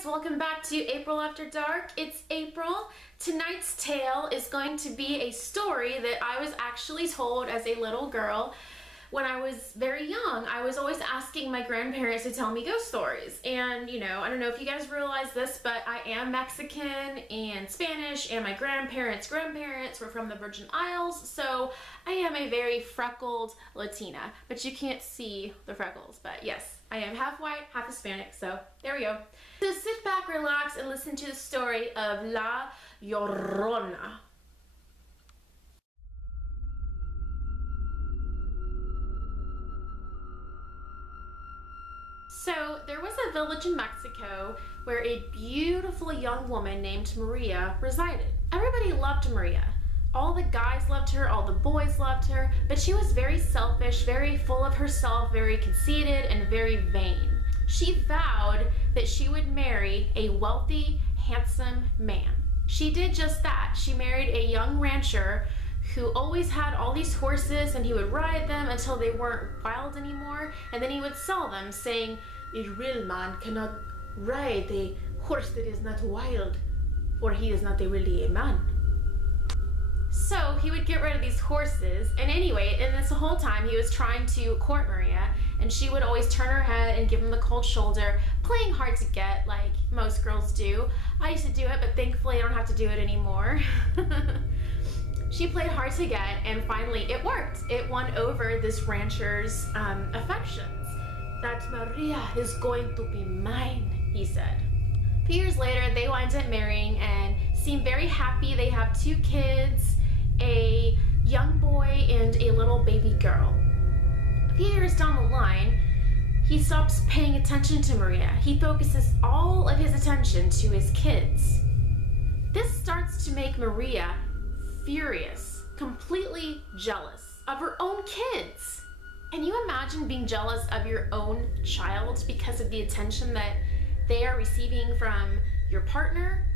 guys, welcome back to April After Dark. It's April. Tonight's tale is going to be a story that I was actually told as a little girl when I was very young. I was always asking my grandparents to tell me ghost stories. And, I don't know if you guys realize this, but I am Mexican and Spanish, and my grandparents' grandparents were from the Virgin Isles, so I am a very freckled Latina. But you can't see the freckles, but yes, I am half white, half Hispanic, so there we go. So sit back, relax, and listen to the story of La Llorona. So there was a village in Mexico where a beautiful young woman named Maria resided. Everybody loved Maria. All the guys loved her, all the boys loved her, but she was very selfish, very full of herself, very conceited, and very vain. She vowed that she would marry a wealthy, handsome man. She did just that. She married a young rancher who always had all these horses, and he would ride them until they weren't wild anymore, and then he would sell them, saying, "A real man cannot ride a horse that is not wild, for he is not really a man." So he would get rid of these horses, and anyway, and this whole time he was trying to court Maria, and she would always turn her head and give him the cold shoulder, playing hard to get like most girls do. I used to do it, but thankfully I don't have to do it anymore. She played hard to get, and finally it worked. It won over this rancher's affections. "That Maria is going to be mine," he said. A few years later, they wind up marrying and seem very happy. They have 2 kids, a young boy and a little baby girl. A few years down the line, he stops paying attention to Maria. He focuses all of his attention to his kids. This starts to make Maria furious, completely jealous of her own kids. Can you imagine being jealous of your own child because of the attention that they are receiving from your partner?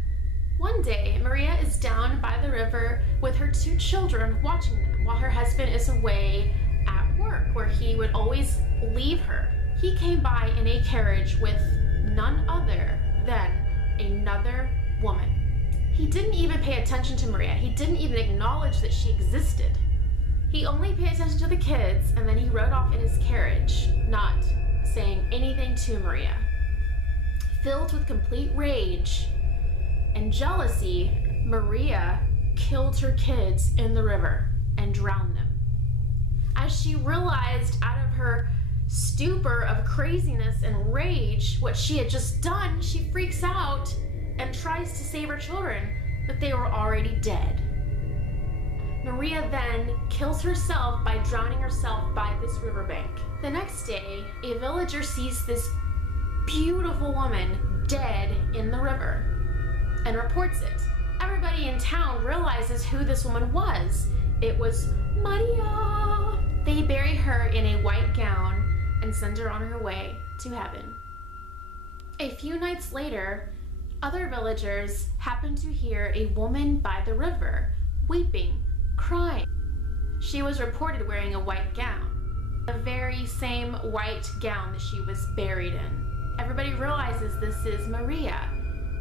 One day, Maria is down by the river with her 2 children watching them while her husband is away at work, where he would always leave her. He came by in a carriage with none other than another woman. He didn't even pay attention to Maria. He didn't even acknowledge that she existed. He only paid attention to the kids, and then he rode off in his carriage, not saying anything to Maria. Filled with complete rage and jealousy, Maria killed her kids in the river and drowned them. As she realized out of her stupor of craziness and rage what she had just done, she freaks out and tries to save her children, but they were already dead. Maria then kills herself by drowning herself by this riverbank. The next day, a villager sees this beautiful woman dead in the river and reports it. Everybody in town realizes who this woman was. It was Maria. They bury her in a white gown and send her on her way to heaven. A few nights later, other villagers happened to hear a woman by the river, weeping, crying. She was reported wearing a white gown, the very same white gown that she was buried in. Everybody realizes this is Maria.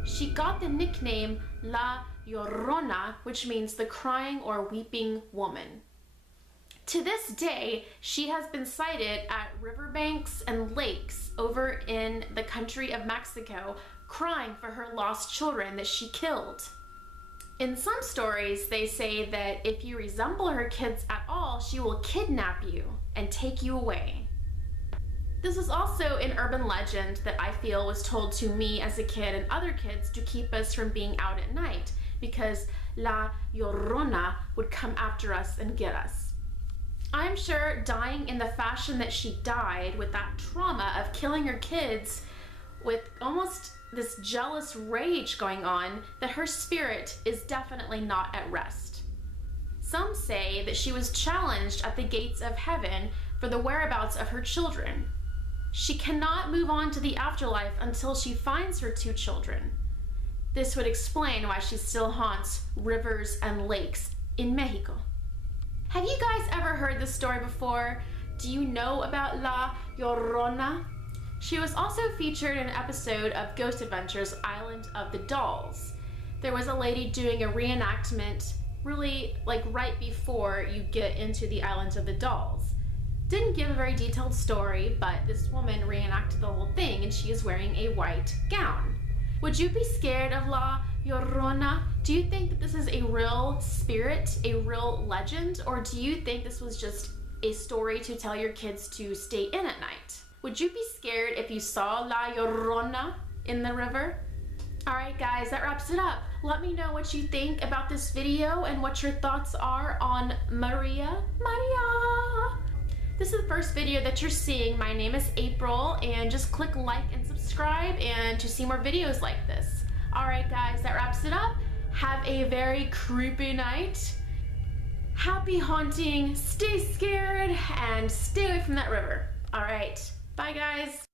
She got the nickname La Llorona, which means the crying or weeping woman. To this day, she has been sighted at riverbanks and lakes over in the country of Mexico, crying for her lost children that she killed. In some stories, they say that if you resemble her kids at all, she will kidnap you and take you away. This is also an urban legend that I feel was told to me as a kid and other kids to keep us from being out at night, because La Llorona would come after us and get us. I'm sure dying in the fashion that she died, with that trauma of killing her kids with almost this jealous rage going on, that her spirit is definitely not at rest. Some say that she was challenged at the gates of heaven for the whereabouts of her children. She cannot move on to the afterlife until she finds her 2 children. This would explain why she still haunts rivers and lakes in Mexico. Have you guys ever heard this story before? Do you know about La Llorona? She was also featured in an episode of Ghost Adventures Island of the Dolls. There was a lady doing a reenactment really like right before you get into the Island of the Dolls. Didn't give a very detailed story, but this woman reenacted the whole thing and she is wearing a white gown. Would you be scared of La Llorona? Do you think that this is a real spirit, a real legend, or do you think this was just a story to tell your kids to stay in at night? Would you be scared if you saw La Llorona in the river? Alright guys, that wraps it up. Let me know what you think about this video and what your thoughts are on Maria. This is the first video that you're seeing. My name is April, and just click like and subscribe and to see more videos like this. Alright guys, that wraps it up. Have a very creepy night. Happy haunting, stay scared, and stay away from that river. Alright, bye guys.